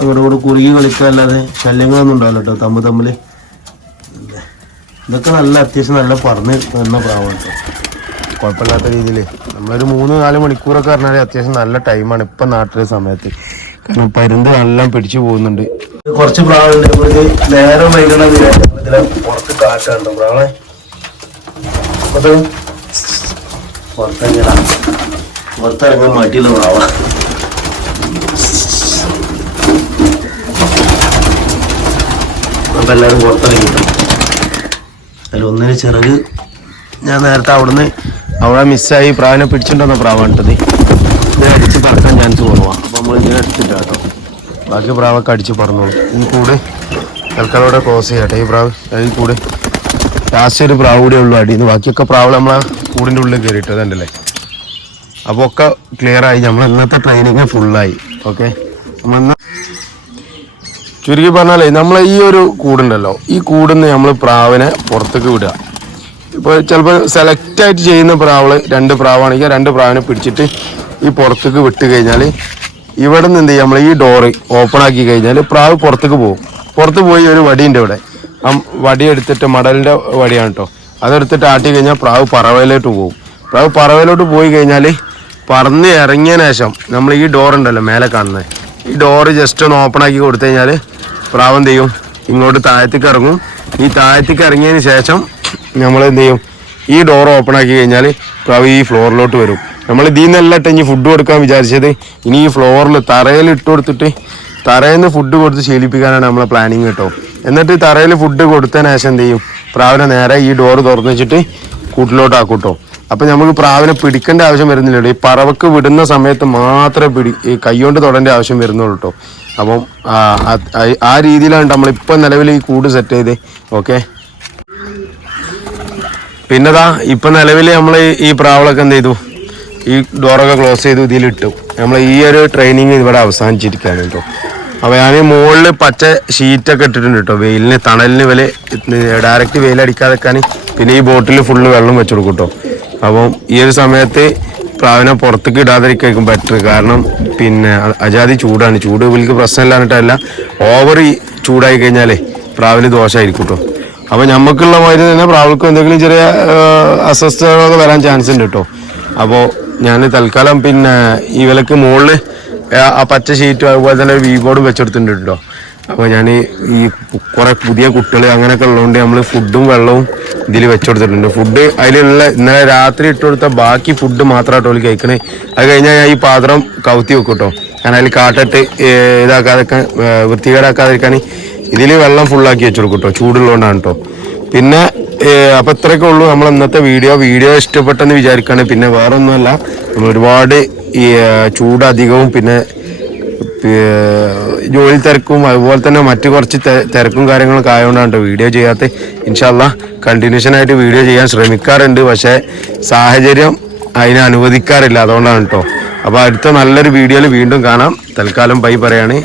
അവിടെ കൂടെ കുറുകി കളിക്കാല്ലാതെ ശല്യങ്ങളൊന്നും ഉണ്ടാവില്ല കേട്ടോ തമ്മിൽ തമ്മിൽ ഇതൊക്കെ നല്ല അത്യാവശ്യം നല്ല പറഞ്ഞ് തന്ന പ്രാവാണ് കുഴപ്പമില്ലാത്ത രീതിയിൽ നമ്മളൊരു മൂന്ന് നാല് മണിക്കൂറൊക്കെ പറഞ്ഞാൽ അത്യാവശ്യം നല്ല ടൈമാണ് ഇപ്പം നാട്ടിലെ സമയത്ത്. കാരണം പരുന്ത് എല്ലാം പിടിച്ചു പോകുന്നുണ്ട്. കുറച്ച് പ്രാവുണ്ട് നമ്മളിത് നേരം വൈകണ ഇതിലെ പുറത്ത് കാറ്റുണ്ടോ പ്രാവളെ അത് പുറത്തിറങ്ങണ പുറത്തിറങ്ങാൻ മാറ്റിയുള്ള പ്രാവ അപ്പൊ എല്ലാവരും പുറത്തിറങ്ങിട്ടോ അതിൽ ഒന്നിന് ചിറക് ഞാൻ നേരത്തെ അവിടുന്ന് അവിടെ മിസ്സായി പ്രാവിനെ പിടിച്ചിട്ടുണ്ടെന്ന പ്രാവാണ് കേട്ടത് ഇത് അടിച്ച് പറക്കാൻ ചാൻസ് കുറവാണ് അപ്പോൾ നമ്മൾ ഇതിനെ എടുത്തില്ല കേട്ടോ. ബാക്കി പ്രാവൊക്കെ അടിച്ച് പറന്നോളൂ. ഈ കൂട് തൽക്കാലം ഇവിടെ ക്ലോസ് ചെയ്യട്ടെ ഈ പ്രാവ് ഈ കൂട് ലാസ്റ്റ് ഒരു പ്രാവ് കൂടെ ഉള്ളൂ അടിയിൽ നിന്ന്. ബാക്കിയൊക്കെ പ്രാവ് നമ്മളെ കൂടിന്റെ ഉള്ളിൽ കയറിയിട്ട് അതുണ്ടല്ലേ അപ്പോൾ ഒക്കെ ആയി. നമ്മൾ ഇന്നത്തെ ട്രെയിനിങ് ഫുള്ളായി ഓക്കെ നമ്മൾ ചുരുക്കി പറഞ്ഞാലേ നമ്മൾ ഈ ഒരു കൂടുണ്ടല്ലോ ഈ കൂടുന്ന് നമ്മൾ പ്രാവിനെ പുറത്തേക്ക് വിടുക. ഇപ്പോൾ ചിലപ്പോൾ സെലക്ട് ആയിട്ട് ചെയ്യുന്ന പ്രാവൾ രണ്ട് പ്രാവാണെങ്കിൽ രണ്ട് പ്രാവിനെ പിടിച്ചിട്ട് ഈ പുറത്തേക്ക് വിട്ട് കഴിഞ്ഞാൽ ഇവിടെ നിന്ന് എന്ത് ചെയ്യും? നമ്മൾ ഈ ഡോറ് ഓപ്പൺ ആക്കി കഴിഞ്ഞാൽ പ്രാവ് പുറത്തേക്ക് പോകും. പുറത്ത് പോയി ഒരു വടിയുണ്ട് ഇവിടെ. ആ വടി എടുത്തിട്ട് മടലിന്റെ വടിയാണ് കേട്ടോ അതെടുത്തിട്ട് ആട്ടി കഴിഞ്ഞാൽ പ്രാവ് പറവയിലോട്ട് പോകും. പ്രാവ് പറവയിലോട്ട് പോയി കഴിഞ്ഞാൽ പറന്ന് ഇറങ്ങിയതിന് ശേഷം നമ്മൾ ഈ ഡോർ ഉണ്ടല്ലോ മേലെ കാണുന്നത്. ഈ ഡോറ് ജസ്റ്റ് ഒന്ന് ഓപ്പൺ ആക്കി കൊടുത്തു കഴിഞ്ഞാൽ പ്രാവം ചെയ്യും? ഇങ്ങോട്ട് താഴത്തേക്ക് ഇറങ്ങും. ഈ താഴത്തേക്ക് ഇറങ്ങിയതിന് ശേഷം നമ്മൾ എന്ത് ചെയ്യും? ഈ ഡോർ ഓപ്പൺ ആക്കി കഴിഞ്ഞാൽ പ്രാവ് ഈ ഫ്ലോറിലോട്ട് വരും. നമ്മൾ ഇതിൽ ഇട്ട് ഇനി ഫുഡ് കൊടുക്കാൻ വിചാരിച്ചത് ഇനി ഈ ഫ്ലോറിൽ തറയിൽ ഇട്ട് കൊടുത്തിട്ട് തറയിൽ നിന്ന് ഫുഡ് കൊടുത്ത് ശീലിപ്പിക്കാനാണ് നമ്മളെ പ്ലാനിങ് കേട്ടോ. എന്നിട്ട് തറയിൽ ഫുഡ് കൊടുത്തതിന് ശേഷം എന്ത് ചെയ്യും? പ്രാവിനെ നേരെ ഈ ഡോർ തുറന്നു വെച്ചിട്ട് കൂട്ടിലോട്ട് ആക്കും കേട്ടോ. അപ്പൊ നമുക്ക് പ്രാവിനെ പിടിക്കേണ്ട ആവശ്യം വരുന്നില്ലല്ലോ ഈ പറവക്ക് വിടുന്ന സമയത്ത് മാത്രമേ പിടി ഈ കൈകൊണ്ട് തൊടേണ്ട ആവശ്യം വരുന്നുള്ളൂ കേട്ടോ. അപ്പം ആ, രീതിയിലാണ് നമ്മളിപ്പോൾ നിലവിൽ ഈ കൂട് സെറ്റ് ചെയ്ത്. ഓക്കെ? പിന്നെതാ ഇപ്പൊ നിലവിൽ നമ്മൾ ഈ പ്രാവളൊക്കെ എന്ത് ചെയ്തു? ഈ ഡോറൊക്കെ ക്ലോസ് ചെയ്തു ഇതിലിട്ടു. നമ്മൾ ഈ ഒരു ട്രെയിനിങ് ഇവിടെ അവസാനിച്ചിരിക്കുകയാണ് കേട്ടോ. അപ്പോൾ ഞാൻ മുകളിൽ പച്ച ഷീറ്റൊക്കെ ഇട്ടിട്ടുണ്ട് കേട്ടോ. വെയിലിന് തണലിന് വില ഡയറക്റ്റ് വെയിലടിക്കാതെക്കാൻ പിന്നെ ഈ ബോട്ടിൽ ഫുള്ള് വെള്ളം വെച്ചു കൊടുക്കും കേട്ടോ. അപ്പം ഈ ഒരു സമയത്ത് പ്രാവിനെ പുറത്തേക്ക് ഇടാതിരിക്കും ബെറ്റർ കാരണം പിന്നെ അജാതി ചൂടാണ്. ചൂട് ഇവർക്ക് പ്രശ്നമില്ലാന്നിട്ടല്ല ഓവർ ചൂടായി കഴിഞ്ഞാലേ പ്രാവിന് ദോഷമായിരിക്കും കേട്ടോ അപ്പൊ ഞമ്മക്കുള്ള മാതിരി തന്നെ പ്രാവൾക്ക് എന്തെങ്കിലും ചെറിയ അസ്വസ്ഥതകളൊക്കെ വരാൻ ചാൻസ് ഉണ്ട് കേട്ടോ അപ്പോൾ ഞാൻ തൽക്കാലം പിന്നെ ഈ വിലക്ക് മുകളിൽ ആ പച്ച ഷീറ്റും അതുപോലെ തന്നെ വി ബോർഡും വെച്ചെടുത്തിട്ടുണ്ട് കേട്ടോ അപ്പോൾ ഞാൻ ഈ കുറെ പുതിയ കുട്ടികൾ അങ്ങനെയൊക്കെ ഉള്ളതുകൊണ്ട് നമ്മൾ ഫുഡും വെള്ളവും ഇതിൽ വെച്ചുകൊടുത്തിട്ടുണ്ട് ഫുഡ് അതിലുള്ള ഇന്നലെ രാത്രി ഇട്ട് കൊടുത്ത ബാക്കി ഫുഡ് മാത്രമായിട്ട് ഓൽ കഴിക്കണേ. അത് കഴിഞ്ഞാൽ ഞാൻ ഈ പാത്രം കവുത്തി വെക്കും കേട്ടോ ഞാൻ അതിൽ കാട്ടിട്ട് ഏ, ഇതാക്കാതൊക്കെ വൃത്തികേടാക്കാതിരിക്കാൻ ഇതിൽ വെള്ളം ഫുള്ളാക്കി വെച്ചെടുക്കും കേട്ടോ ചൂടുള്ളതുകൊണ്ടാണ് കേട്ടോ പിന്നെ അപ്പൊ ഇത്രയൊക്കെ ഉള്ളൂ. നമ്മൾ ഇന്നത്തെ വീഡിയോ. വീഡിയോ ഇഷ്ടപ്പെട്ടെന്ന് വിചാരിക്കുകയാണ് പിന്നെ വേറെ ഒന്നുമല്ല നമ്മൾ ഒരുപാട് ഈ ചൂടധികവും പിന്നെ ജോലി തിരക്കും അതുപോലെ തന്നെ മറ്റു കുറച്ച് തിരക്കും കാര്യങ്ങളൊക്കെ ആയതുകൊണ്ടാണ് വീഡിയോ ചെയ്യാത്ത. ഇൻഷാല്ല കണ്ടിന്യൂഷൻ ആയിട്ട് വീഡിയോ ചെയ്യാൻ ശ്രമിക്കാറുണ്ട് പക്ഷേ സാഹചര്യം അതിനെ അനുവദിക്കാറില്ല അതുകൊണ്ടാണ് കേട്ടോ അപ്പോൾ അടുത്ത നല്ലൊരു വീഡിയോയിൽ വീണ്ടും കാണാം. തൽക്കാലം ബൈ പറയാണ്.